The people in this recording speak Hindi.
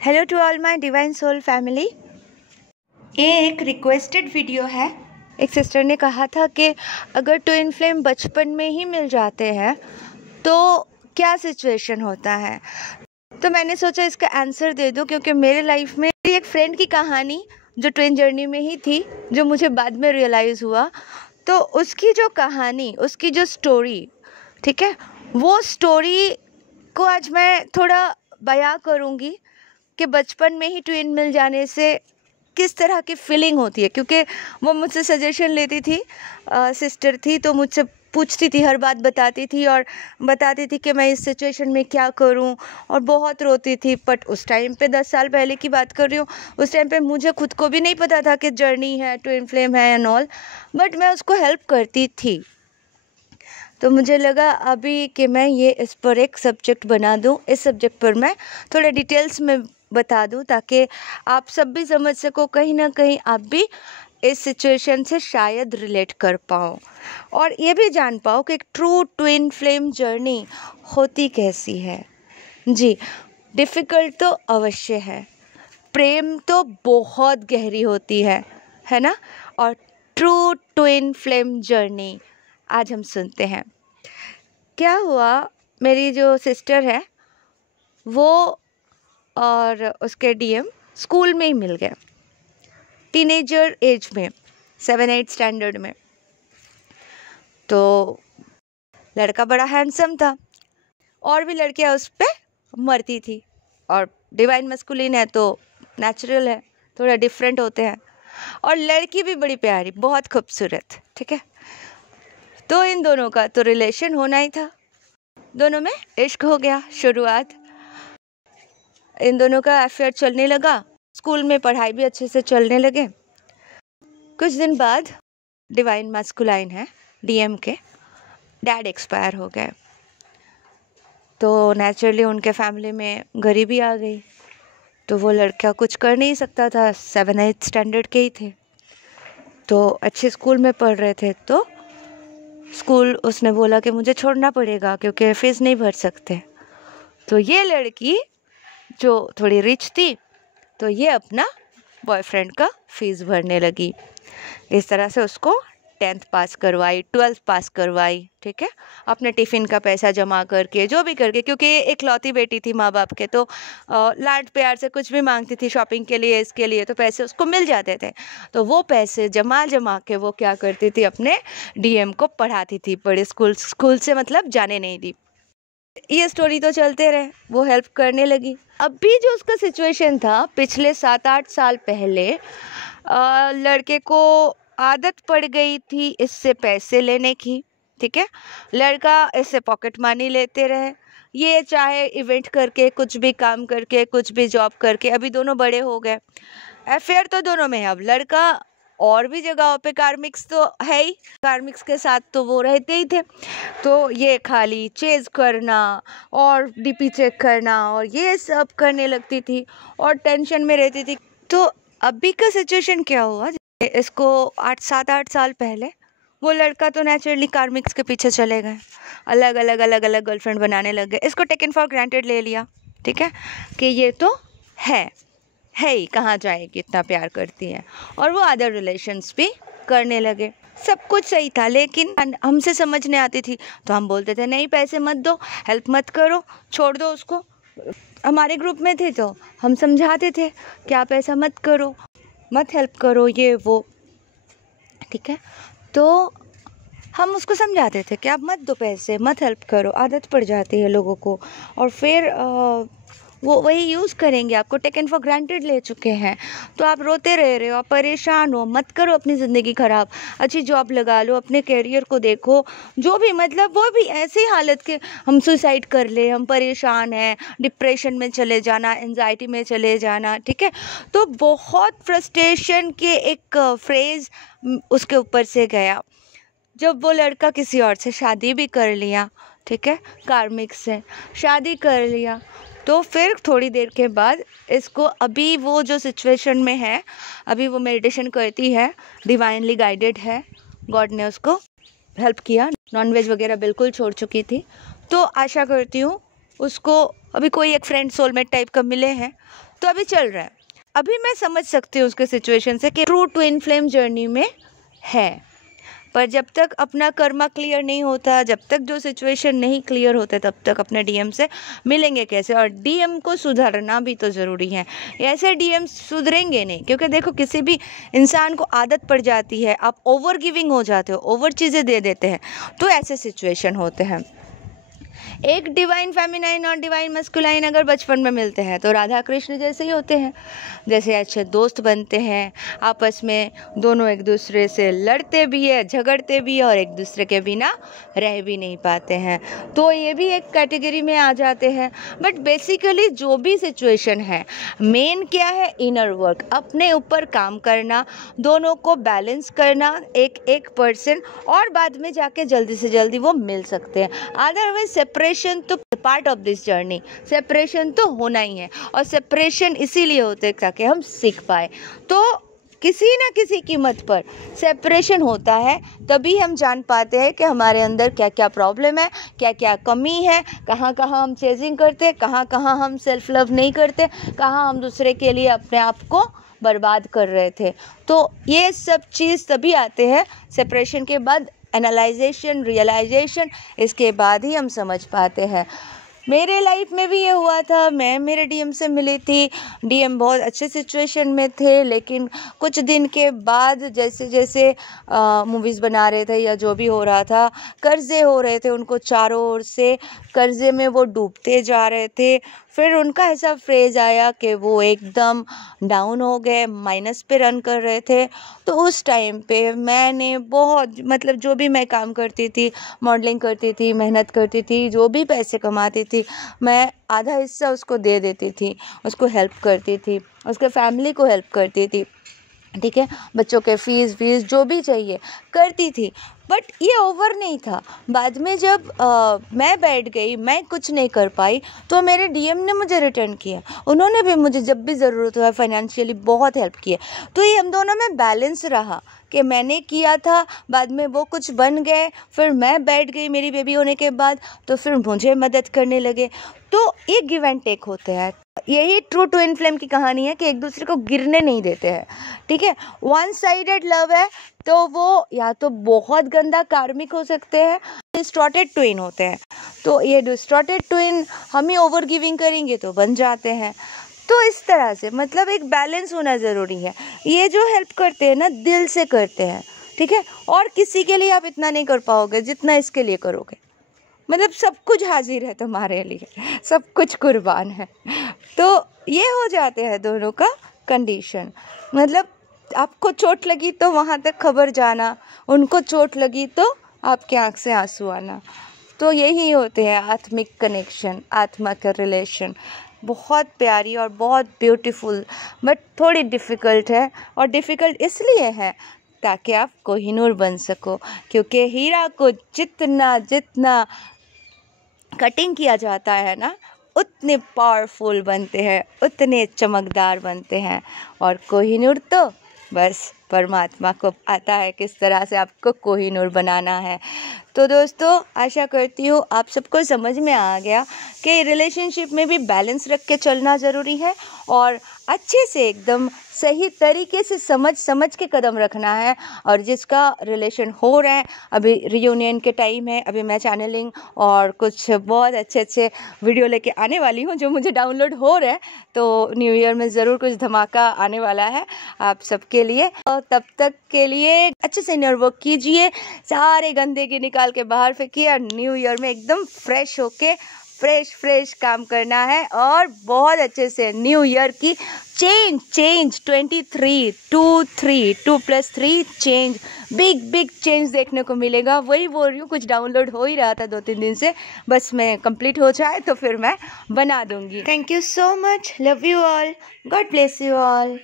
Hello to all my divine soul family. ये एक रिक्वेस्टेड वीडियो है। एक सिस्टर ने कहा था कि अगर ट्विन फ्लेम बचपन में ही मिल जाते हैं तो क्या सिचुएशन होता है। तो मैंने सोचा इसका आंसर दे दूं, क्योंकि मेरे लाइफ में एक फ्रेंड की कहानी जो ट्विन जर्नी में ही थी, जो मुझे बाद में रियलाइज़ हुआ, तो उसकी जो कहानी, उसकी जो स्टोरी, ठीक है, वो स्टोरी को आज मैं थोड़ा बयां करूँगी कि बचपन में ही ट्विन मिल जाने से किस तरह की फीलिंग होती है। क्योंकि वो मुझसे सजेशन लेती थी, सिस्टर थी, तो मुझसे पूछती थी, हर बात बताती थी और बताती थी कि मैं इस सिचुएशन में क्या करूं, और बहुत रोती थी। बट उस टाइम पे 10 साल पहले की बात कर रही हूँ, उस टाइम पे मुझे खुद को भी नहीं पता था कि जर्नी है, ट्विन फ्लेम है एंड ऑल, बट मैं उसको हेल्प करती थी। तो मुझे लगा अभी कि मैं ये इस पर एक सब्जेक्ट बना दूं, इस सब्जेक्ट पर मैं थोड़ा डिटेल्स में बता दूं, ताकि आप सब भी समझ सको, कहीं ना कहीं आप भी इस सिचुएशन से शायद रिलेट कर पाओ और ये भी जान पाओ कि एक ट्रू ट्विन फ्लेम जर्नी होती कैसी है। जी, डिफ़िकल्ट तो अवश्य है, प्रेम तो बहुत गहरी होती है ना। और ट्रू ट्विन फ्लेम जर्नी आज हम सुनते हैं। क्या हुआ, मेरी जो सिस्टर है वो और उसके डीएम स्कूल में ही मिल गए, टीनेजर एज में, 7-8 स्टैंडर्ड में। तो लड़का बड़ा हैंडसम था और भी लड़कियां उस पर मरती थी, और डिवाइन मस्कुलिन है तो नेचुरल है, थोड़ा डिफरेंट होते हैं। और लड़की भी बड़ी प्यारी, बहुत खूबसूरत, ठीक है। तो इन दोनों का तो रिलेशन होना ही था, दोनों में इश्क हो गया। शुरुआत इन दोनों का अफेयर चलने लगा, स्कूल में पढ़ाई भी अच्छे से चलने लगे। कुछ दिन बाद डिवाइन मस्कुलाइन है, डीएम के डैड एक्सपायर हो गए। तो नेचुरली उनके फैमिली में गरीबी आ गई, तो वो लड़का कुछ कर नहीं सकता था, 7-8 स्टैंडर्ड के ही थे, तो अच्छे स्कूल में पढ़ रहे थे। तो स्कूल उसने बोला कि मुझे छोड़ना पड़ेगा क्योंकि फीस नहीं भर सकते। तो ये लड़की जो थोड़ी रिच थी, तो ये अपना बॉयफ्रेंड का फीस भरने लगी। इस तरह से उसको 10th पास करवाई, 12th पास करवाई, ठीक है, अपने टिफ़िन का पैसा जमा करके, जो भी करके, क्योंकि ये इकलौती बेटी थी माँ बाप के, तो लाड प्यार से कुछ भी मांगती थी शॉपिंग के लिए, इसके लिए, तो पैसे उसको मिल जाते थे। तो वो पैसे जमा जमा के वो क्या करती थी, अपने डीएम को पढ़ाती थी, बड़े स्कूल से मतलब जाने नहीं दी। ये स्टोरी तो चलते रहे, वो हेल्प करने लगी। अभी जो उसका सिचुएशन था, पिछले 7-8 साल पहले लड़के को आदत पड़ गई थी इससे पैसे लेने की, ठीक है। लड़का इससे पॉकेट मनी लेते रहे, ये चाहे इवेंट करके, कुछ भी काम करके, कुछ भी जॉब करके, अभी दोनों बड़े हो गए, अफेयर तो दोनों में है। अब लड़का और भी जगहों पे, कार्मिक्स तो है ही, कार्मिक्स के साथ तो वो रहते ही थे, तो ये खाली चेज करना और डीपी चेक करना और ये सब करने लगती थी और टेंशन में रहती थी। तो अभी का सिचुएशन क्या हुआ, इसको 7-8 साल पहले वो लड़का तो नेचुरली कार्मिक्स के पीछे चले गए, अलग अलग गर्लफ्रेंड बनाने लग गए। इसको टेकन फॉर ग्रांटेड ले लिया, ठीक है, कि ये तो है ही, कहाँ जाएगी, इतना प्यार करती है, और वो अदर रिलेशंस भी करने लगे। सब कुछ सही था, लेकिन हमसे समझ नहीं आती थी, तो हम बोलते थे नहीं पैसे मत दो, हेल्प मत करो, छोड़ दो उसको। हमारे ग्रुप में थे तो हम समझाते थे क्या पैसा मत करो, मत हेल्प करो, ये वो, ठीक है। तो हम उसको समझाते थे कि आप मत दो पैसे, मत हेल्प करो, आदत पड़ जाती है लोगों को, और फिर वो वही यूज़ करेंगे, आपको टेकन फॉर ग्रांटेड ले चुके हैं, तो आप रोते रह रहे हो, आप परेशान हो, मत करो अपनी ज़िंदगी ख़राब, अच्छी जॉब लगा लो, अपने कैरियर को देखो, जो भी, मतलब वो भी ऐसी हालत के हम सुसाइड कर ले, हम परेशान हैं, डिप्रेशन में चले जाना, एंजाइटी में चले जाना, ठीक है। तो बहुत फ्रस्ट्रेशन के एक फ्रेज़ उसके ऊपर से गया। जब वो लड़का किसी और से शादी भी कर लिया, ठीक है, कार्मिक से शादी कर लिया, तो फिर थोड़ी देर के बाद इसको, अभी वो जो सिचुएशन में है, अभी वो मेडिटेशन करती है, डिवाइनली गाइडेड है, गॉड ने उसको हेल्प किया, नॉनवेज वगैरह बिल्कुल छोड़ चुकी थी। तो आशा करती हूँ उसको अभी कोई एक फ्रेंड सोलमेट टाइप का मिले हैं, तो अभी चल रहा है। अभी मैं समझ सकती हूँ उसके सिचुएशन से कि ट्रू ट्विन फ्लेम जर्नी में है, पर जब तक अपना कर्मा क्लियर नहीं होता, जब तक जो सिचुएशन नहीं क्लियर होते, तब तक अपने डीएम से मिलेंगे कैसे? और डीएम को सुधारना भी तो ज़रूरी है। ऐसे डीएम सुधरेंगे नहीं, क्योंकि देखो किसी भी इंसान को आदत पड़ जाती है, आप ओवर गिविंग हो जाते हो, ओवर चीज़ें दे देते हैं, तो ऐसे सिचुएशन होते हैं। एक डिवाइन फेमिनाइन और डिवाइन मस्कुलाइन अगर बचपन में मिलते हैं तो राधा कृष्ण जैसे ही होते हैं, जैसे अच्छे दोस्त बनते हैं, आपस में दोनों एक दूसरे से लड़ते भी है, झगड़ते भी है और एक दूसरे के बिना रह भी नहीं पाते हैं, तो ये भी एक कैटेगरी में आ जाते हैं। बट बेसिकली जो भी सिचुएशन है, मेन क्या है? इनर वर्क, अपने ऊपर काम करना, दोनों को बैलेंस करना, एक पर्सन, और बाद में जाके जल्दी से जल्दी वो मिल सकते हैं। अदरवाइज सेपरेशन तो part of this journey, separation तो होना ही है, और सेपरेशन इसीलिए होते हैं ताकि हम सीख पाए। तो किसी ना किसी कीमत पर सेपरेशन होता है, तभी हम जान पाते हैं कि हमारे अंदर क्या क्या प्रॉब्लम है, क्या क्या कमी है, कहाँ कहाँ हम चेजिंग करते, कहाँ कहाँ हम सेल्फ लव नहीं करते, कहाँ हम दूसरे के लिए अपने आप को बर्बाद कर रहे थे। तो ये सब चीज़ तभी आते हैं सेपरेशन के बाद, एनालाइजेशन, रियलाइजेशन, इसके बाद ही हम समझ पाते हैं। मेरे लाइफ में भी ये हुआ था। मैं मेरे डीएम से मिली थी, डीएम बहुत अच्छे सिचुएशन में थे, लेकिन कुछ दिन के बाद जैसे जैसे मूवीज़ बना रहे थे या जो भी हो रहा था, कर्जे हो रहे थे उनको चारों ओर से, कर्जे में वो डूबते जा रहे थे। फिर उनका ऐसा फ्रेज आया कि वो एकदम डाउन हो गए, माइनस पे रन कर रहे थे। तो उस टाइम पे मैंने बहुत, मतलब जो भी मैं काम करती थी, मॉडलिंग करती थी, मेहनत करती थी, जो भी पैसे कमाती थी, मैं आधा हिस्सा उसको दे देती थी, उसको हेल्प करती थी, उसके फैमिली को हेल्प करती थी, ठीक है, बच्चों के फीस जो भी चाहिए करती थी। बट ये ओवर नहीं था। बाद में जब मैं बैठ गई, मैं कुछ नहीं कर पाई, तो मेरे डीएम ने मुझे रिटर्न किया। उन्होंने भी मुझे जब भी ज़रूरत हुआ फाइनेंशियली बहुत हेल्प किया। तो ये हम दोनों में बैलेंस रहा कि मैंने किया था, बाद में वो कुछ बन गए, फिर मैं बैठ गई मेरी बेबी होने के बाद, तो फिर मुझे मदद करने लगे। तो ये गिव एंड टेक होते हैं। यही ट्रू ट्विन फ्लेम की कहानी है कि एक दूसरे को गिरने नहीं देते हैं, ठीक है। वन साइडेड लव है तो वो या तो बहुत गंदा कार्मिक हो सकते हैं, डिस्टॉर्टेड ट्विन होते हैं। तो ये डिस्टॉर्टेड ट्विन हम ही ओवर गिविंग करेंगे तो बन जाते हैं। तो इस तरह से मतलब एक बैलेंस होना ज़रूरी है। ये जो हेल्प करते हैं ना, दिल से करते हैं, ठीक है, और किसी के लिए आप इतना नहीं कर पाओगे जितना इसके लिए करोगे। मतलब सब कुछ हाजिर है तुम्हारे लिए, सब कुछ कुर्बान है। तो ये हो जाते हैं दोनों का कंडीशन। मतलब आपको चोट लगी तो वहाँ तक खबर जाना, उनको चोट लगी तो आपके आँख से आंसू आना। तो यही होते हैं आत्मिक कनेक्शन, आत्मा का रिलेशन। बहुत प्यारी और बहुत ब्यूटीफुल, बट थोड़ी डिफ़िकल्ट है। और डिफ़िकल्ट इसलिए है ताकि आप कोहिनूर बन सको, क्योंकि हीरा को जितना जितना कटिंग किया जाता है ना, उतने पावरफुल बनते हैं, उतने चमकदार बनते हैं। और कोहिनूर तो बस परमात्मा को आता है किस तरह से आपको कोहिनूर बनाना है। तो दोस्तों, आशा करती हूँ आप सबको समझ में आ गया कि रिलेशनशिप में भी बैलेंस रख के चलना ज़रूरी है, और अच्छे से एकदम सही तरीके से समझ के कदम रखना है। और जिसका रिलेशन हो रहा है, अभी रियूनियन के टाइम है, अभी मैं चैनलिंग और कुछ बहुत अच्छे वीडियो लेके आने वाली हूँ जो मुझे डाउनलोड हो रहा है। तो न्यू ईयर में ज़रूर कुछ धमाका आने वाला है आप सबके लिए। और तब तक के लिए अच्छे से इनर वर्क कीजिए, सारे गंदगी निकाल के बाहर फेंकिए, और न्यू ईयर में एकदम फ्रेश होके फ्रेश काम करना है। और बहुत अच्छे से न्यू ईयर की चेंज 23 2+3 चेंज, बिग चेंज देखने को मिलेगा। वही बोल रही हूँ, कुछ डाउनलोड हो ही रहा था 2-3 दिन से, बस मैं कंप्लीट हो जाए तो फिर मैं बना दूंगी। Thank you so much, love you all, God bless you all.